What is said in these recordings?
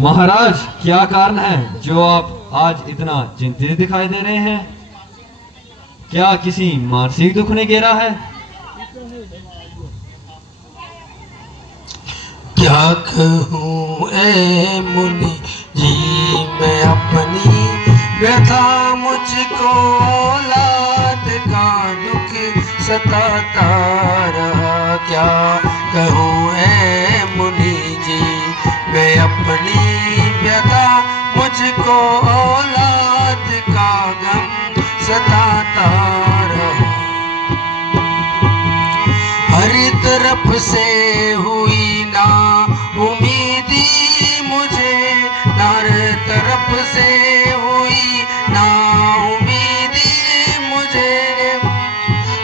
महाराज, क्या कारण है जो आप आज इतना चिंतित दिखाई दे रहे हैं? क्या किसी मानसिक दुख ने घेरा है? क्या कहूँ ए मुनि जी मैं अपनी व्यथा, मुझको औलाद का दुख सताता रहा। क्या कहूँ ए मुनि जी मैं अपनी व्यथा, मुझको औलाद का गम सताता रहा। हर तरफ से हुई ना उम्मीदी मुझे, हर तरफ से हुई ना उम्मीदी मुझे,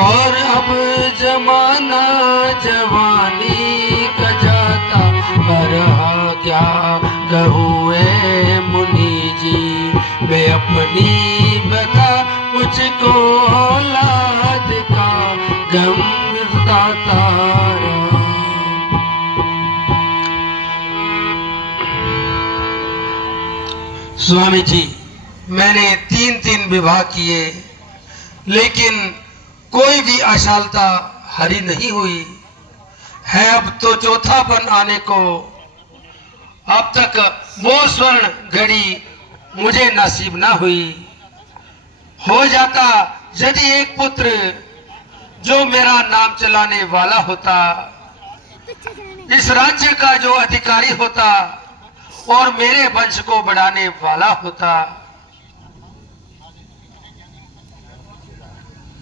और अब जमाना जवानी का जाता रहा। क्या कहूँ ए मुनि जी मैं अपनी बता, मुझको औलाद का गम सताता रहा। स्वामी जी, मैंने तीन विवाह किए, लेकिन कोई भी आशालता हरी नहीं हुई है। अब तो चौथापन आने को, अब तक वो स्वर्ण घड़ी मुझे नसीब ना हुई। हो जाता यदि एक पुत्र जो मेरा नाम चलाने वाला होता, इस राज्य का जो अधिकारी होता और मेरे वंश को बढ़ाने वाला होता।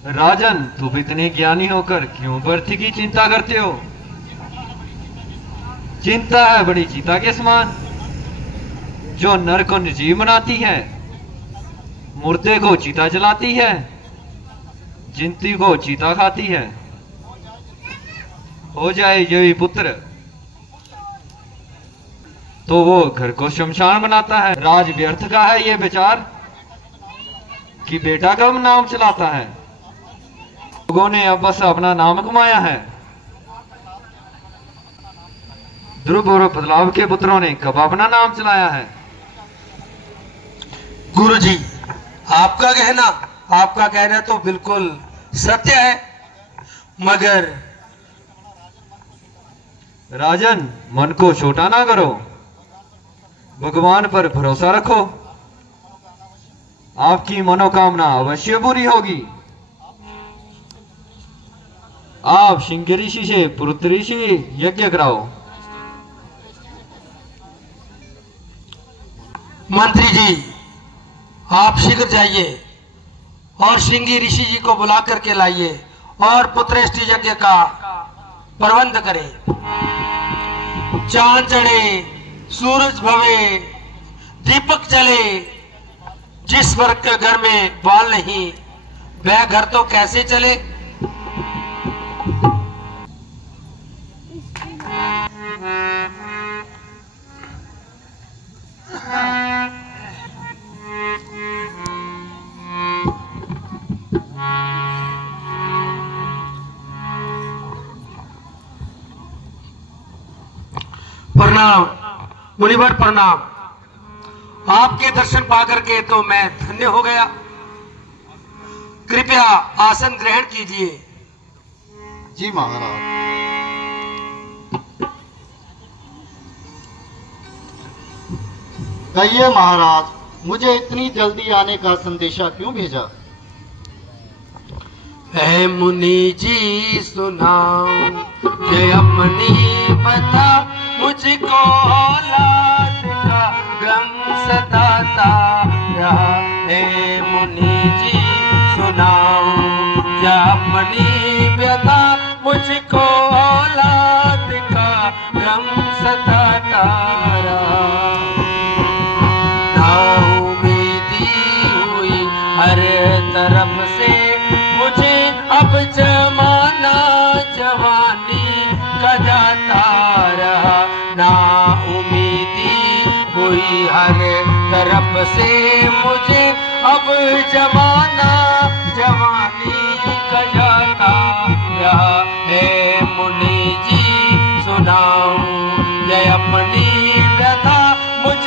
राजन, तुम इतने ज्ञानी होकर क्यों व्यर्थ की चिंता करते हो? चिंता है बड़ी चीता के समान, जो नर को निर्जीव बनाती है, मुर्दे को चीता जलाती है, जिंती को चीता खाती है। हो जाए जो ही पुत्र तो वो घर को शमशान बनाता है। राज व्यर्थ का है ये विचार कि बेटा कब नाम चलाता है। लोगों ने अब बस अपना नाम कमाया है। ध्रुव और बदलाव के पुत्रों ने कब अपना नाम चलाया है? गुरु जी, आपका कहना तो बिल्कुल सत्य है, मगर राजन, मन को छोटा ना करो, भगवान पर भरोसा रखो, आपकी मनोकामना अवश्य पूरी होगी। आप सिंह ऋषि से पुत्र ऋषि यज्ञ कराओ। मंत्री जी, आप शीघ्र जाइए और श्रृंगी ऋषि जी को बुला करके लाइए और पुत्रेष्टि यज्ञ का प्रबंध करें। चांद चढ़े, सूरज भवे, दीपक जले, जिस वर्ग के घर में बाल नहीं वह घर तो कैसे चले। प्रणाम मुनिवर, प्रणाम। आपके दर्शन पाकर के तो मैं धन्य हो गया। कृपया आसन ग्रहण कीजिए। जी महाराज। कहिए महाराज, मुझे इतनी जल्दी आने का संदेशा क्यों भेजा? है मुनि जी सुनाओ ये अपनी बता, मुझको औलाद का गम सताता रहा। हे मुनि जी सुनाओ ये अपनी व्यथा, मुझको औलाद का गम सताता रहा। ना उम्मीदी हुई हर तरफ से मुझे, अब जमाना जवानी का जाता रहा। ना उम्मीदी हुई हर तरफ से मुझे, अब जमाना जवानी का जाता रहा। हे मुनि जी सुनाऊं ये अपनी व्यथा, मुझ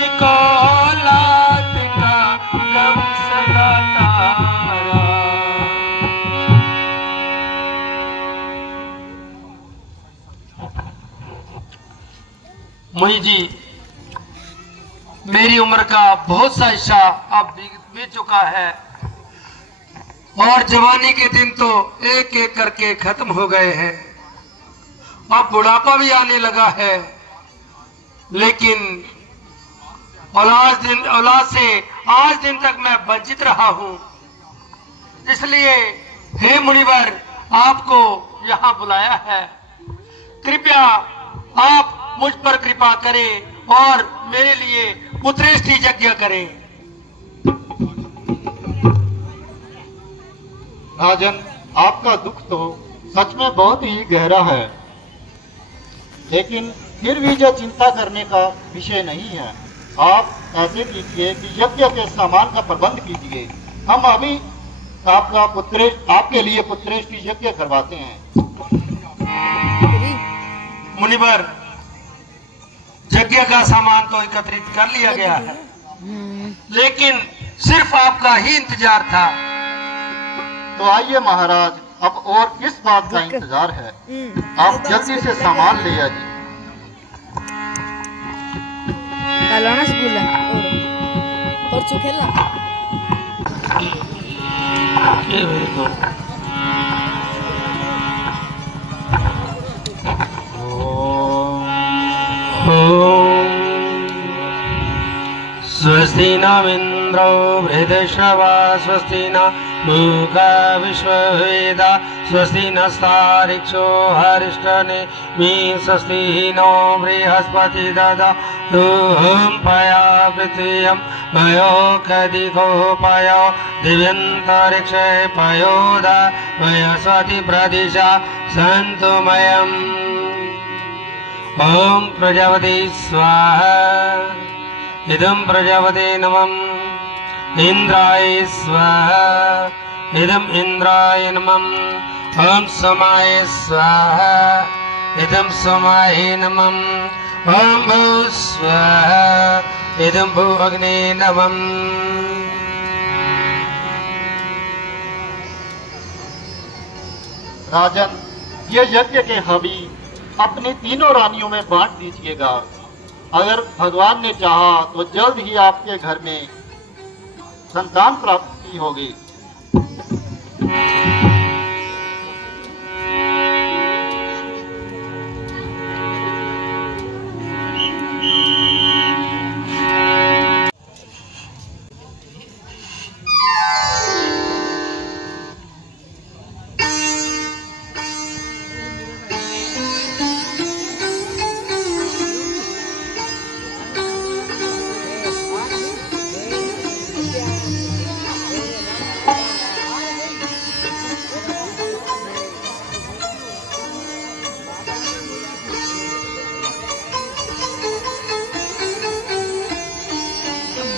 मुनि जी, मेरी उम्र का बहुत सा हिस्सा अब बीत चुका है और जवानी के दिन तो एक एक करके खत्म हो गए हैं। अब बुढ़ापा भी आने लगा है, लेकिन औलाद से आज दिन तक मैं वंचित रहा हूं। इसलिए हे मुनिवर, आपको यहाँ बुलाया है। कृपया आप मुझ पर कृपा करें और मेरे लिए पुत्रेष्टि यज्ञ करें। राजन, आपका दुख तो सच में बहुत ही गहरा है, लेकिन फिर भी यह चिंता करने का विषय नहीं है। आप ऐसे कीजिए कि यज्ञ के सामान का प्रबंध कीजिए। हम अभी आपके लिए पुत्रेष्टि यज्ञ करवाते हैं। मुनिवर, यज्ञ का सामान तो एकत्रित कर लिया गया है, लेकिन सिर्फ आपका ही इंतजार था। तो आइए महाराज, अब और किस बात का इंतजार है? आप जल्दी से सामान ले आइए। Calona segula. Por su kela. स्वस्ति नमिन्द्रो वृद्धश्रवा स्वस्ति न मूका विश्ववेदा स्वस्ति नस्तारिक्षो हरिष्ठनेमि स्वस्ति नो बृहस्पति ददातु पया पृथिव्यं पयो कदिको पयो दिव्यन्तरिक्षे पयोदा वयस्वति प्रदिशा सन्तु मयम्। ॐ प्रजापति स्वाहा। इदं प्रजापते नमः। इंद्राय स्वाहा। इदं इंद्राय नमः। ॐ सोमाय स्वाहा। इदं सोमाय नमः। ॐ भू स्वाहा। इदं भू अग्ने नमः। राजन, ये यज्ञ के हवि अपनी तीनों रानियों में बांट दीजिएगा। अगर भगवान ने चाहा तो जल्द ही आपके घर में संतान प्राप्ति होगी।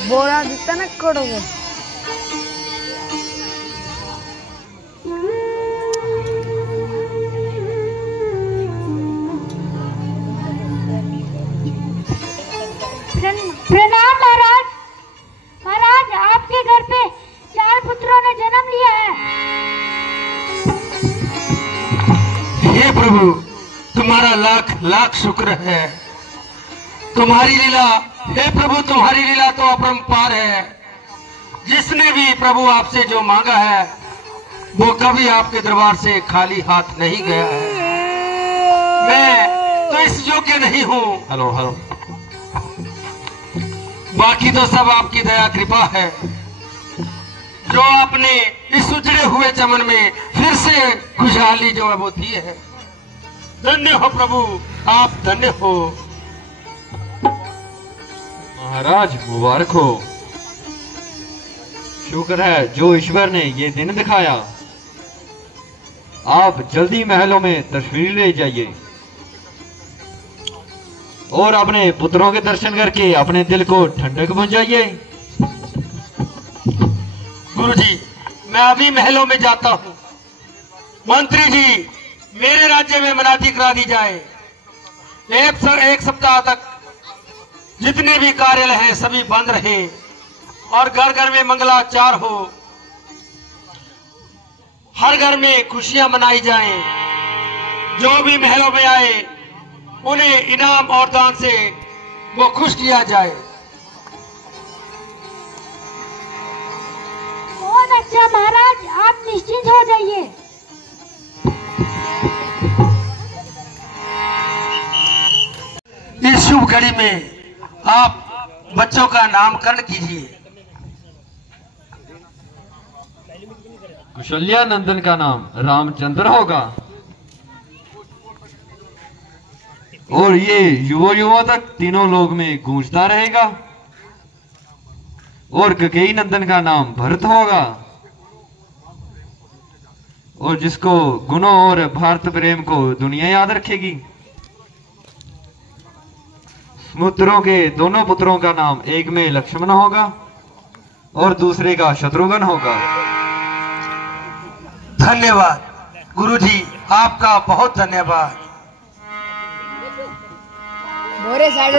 बोरा दिता ना करोगे। प्रणाम महाराज। महाराज, आपके घर पे 4 पुत्रों ने जन्म लिया है। हे प्रभु, तुम्हारा लाख लाख शुक्र है। तुम्हारी लीला, हे प्रभु, तुम्हारी लीला तो अपरंपार है। जिसने भी प्रभु आपसे जो मांगा है वो कभी आपके दरबार से खाली हाथ नहीं गया है। मैं तो इस योग्य नहीं हूँ। Hello hello. बाकी तो सब आपकी दया कृपा है, जो आपने इस उजड़े हुए चमन में फिर से खुशहाली जो है वो दी है। धन्य हो प्रभु, आप धन्य हो। महाराज, मुबारक हो। शुक्र है जो ईश्वर ने ये दिन दिखाया। आप जल्दी महलों में तस्वीर ले जाइए और अपने पुत्रों के दर्शन करके अपने दिल को ठंडक पहुंचाइए। गुरुजी, मैं अभी महलों में जाता हूँ। मंत्री जी, मेरे राज्य में मनाती करा दी जाए। एक सप्ताह तक जितने भी कार्यालय हैं सभी बंद रहे और घर घर में मंगलाचार हो। हर घर में खुशियां मनाई जाएं। जो भी महलों में आए उन्हें इनाम और दान से वो खुश किया जाए। बहुत अच्छा महाराज, आप निश्चिंत हो जाइए। इस शुभ घड़ी में आप बच्चों का नामकरण कीजिए। कुशल्या नंदन का नाम रामचंद्र होगा और ये युवा तक तीनों लोग में गूंजता रहेगा। और ककेई नंदन का नाम भरत होगा और जिसको गुणों और भारत प्रेम को दुनिया याद रखेगी। सुमित्रों के दोनों पुत्रों का नाम एक में लक्ष्मण होगा और दूसरे का शत्रुघ्न होगा। धन्यवाद गुरुजी, आपका बहुत धन्यवाद। बोरे साइड